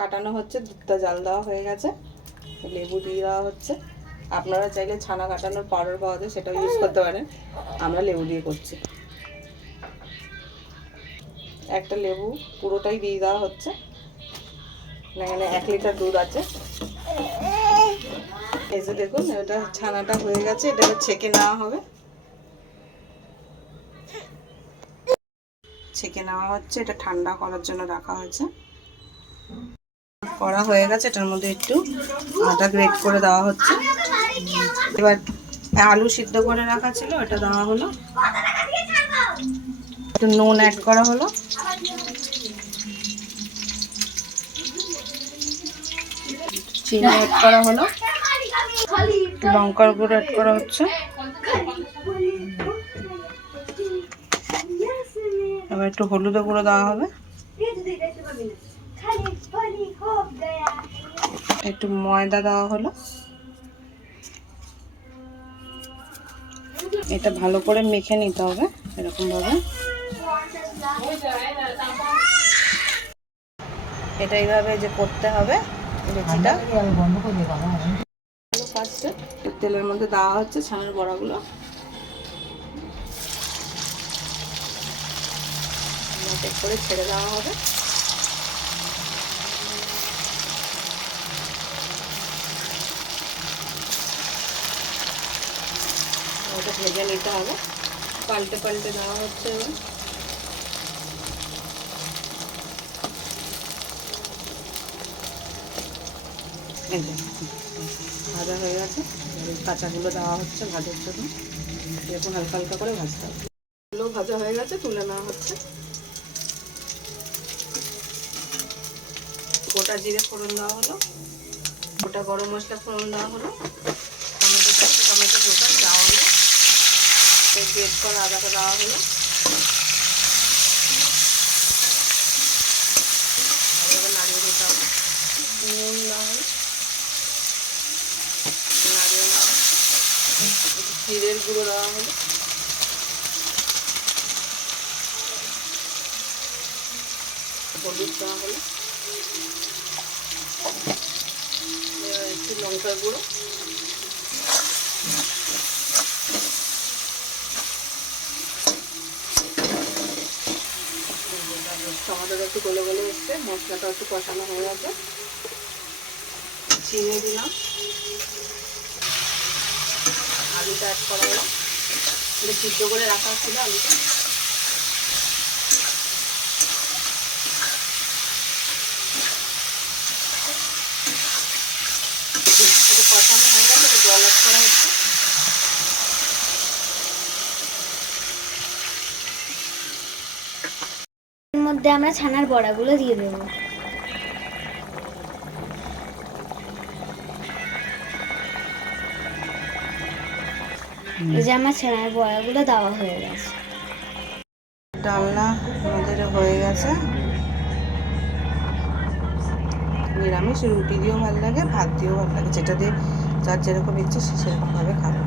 কাটানো হচ্ছে, দুধটা জাল দেওয়া হয়ে গেছে, লেবু দিয়ে দেওয়া হচ্ছে। আপনারা চাইলে ছানা কাটানোর পাউডার পাওয়া যায়, সেটাও ইউজ করতে পারেন। আমরা লেবু দিয়ে করছি। একটা লেবু পুরোটাই দিয়ে দেওয়া হচ্ছে। এখানে 1 লিটার দুধ আছে। এই যে দেখুন, এটা ছানাটা হয়ে গেছে, এটা ছেঁকে নেওয়া হবে। ছেঁকে নেওয়া হচ্ছে, এটা ঠান্ডা করার জন্য রাখা হয়েছে। করা হয়ে গেছে, এটার মধ্যে একটু আটা গ্রেট করে দেওয়া হচ্ছে। এবার আলু সিদ্ধ করে রাখা ছিল, এটা দেওয়া হলো। একটু নুন অ্যাড করা হলো। চিনি অ্যাড করা হলো। লঙ্কার গুঁড়ো অ্যাড করা হচ্ছে। এবার একটু হলুদ গুঁড়ো দেওয়া হবে। একটু ময়দা দেওয়া হলো। এটা ভালো করে মেখে নিতে হবে এরকম ভাবে। এটা এইভাবে যে করতে হবে। লুচিটা ফার্স্টে তেলের মধ্যে দেওয়া হচ্ছে ছানার বড়াগুলো। এক করে ছেড়ে দেওয়া হবে। ওটা ভেজে নিতে হবে। পাল্টে পাল্টে দেওয়া হচ্ছে। ভাজা হয়ে গেছে, কাঁচাগুলো দেওয়া হচ্ছে ভাজার জন্য। এখন হালকা হালকা করে ভাজতে হবে। এগুলো ভাজা হয়ে গেছে, তুলে নেওয়া হচ্ছে। গোটা জিরে ফোড়ন দেওয়া হলো, গোটা গরম মশলা ফোড়ন দেওয়া হলো, টমেটো চারটে টমেটো গোটা দেওয়া হলো, গ্রেট করা আদাটা দেওয়া হলো। এবার নাড়িয়ে দিতে হবে। নুন দেওয়া হলো, নাড়িয়ে নেওয়া হচ্ছে। জিরের গুঁড়ো দেওয়া হলো, হলুদ দেওয়া হলো, একটু লঙ্কার গুঁড়ো, টমেটোটা একটু গলে গলে এসছে, মশলাটা একটু কষানো হয়ে গেছে। চিনি দিলাম, আলুটা অ্যাড করা হলো। এটা সিদ্ধ করে রাখা ছিল আলুটা। কষানো হয়ে গেছে, জল অ্যাড করা হচ্ছে। এর মধ্যে আমরা ছানার বড়াগুলো দিয়ে দেবো। এই যে আমার ছানার বড়াগুলো দেওয়া হয়ে গেছে। ডালনা আমাদের হয়ে গেছে। নিরামিষ রুটি দিয়েও ভালো লাগে, ভাত দিয়েও ভালো লাগে, যেটা দিয়ে যার যেরকম ইচ্ছে সে সেরকমভাবে খাবে।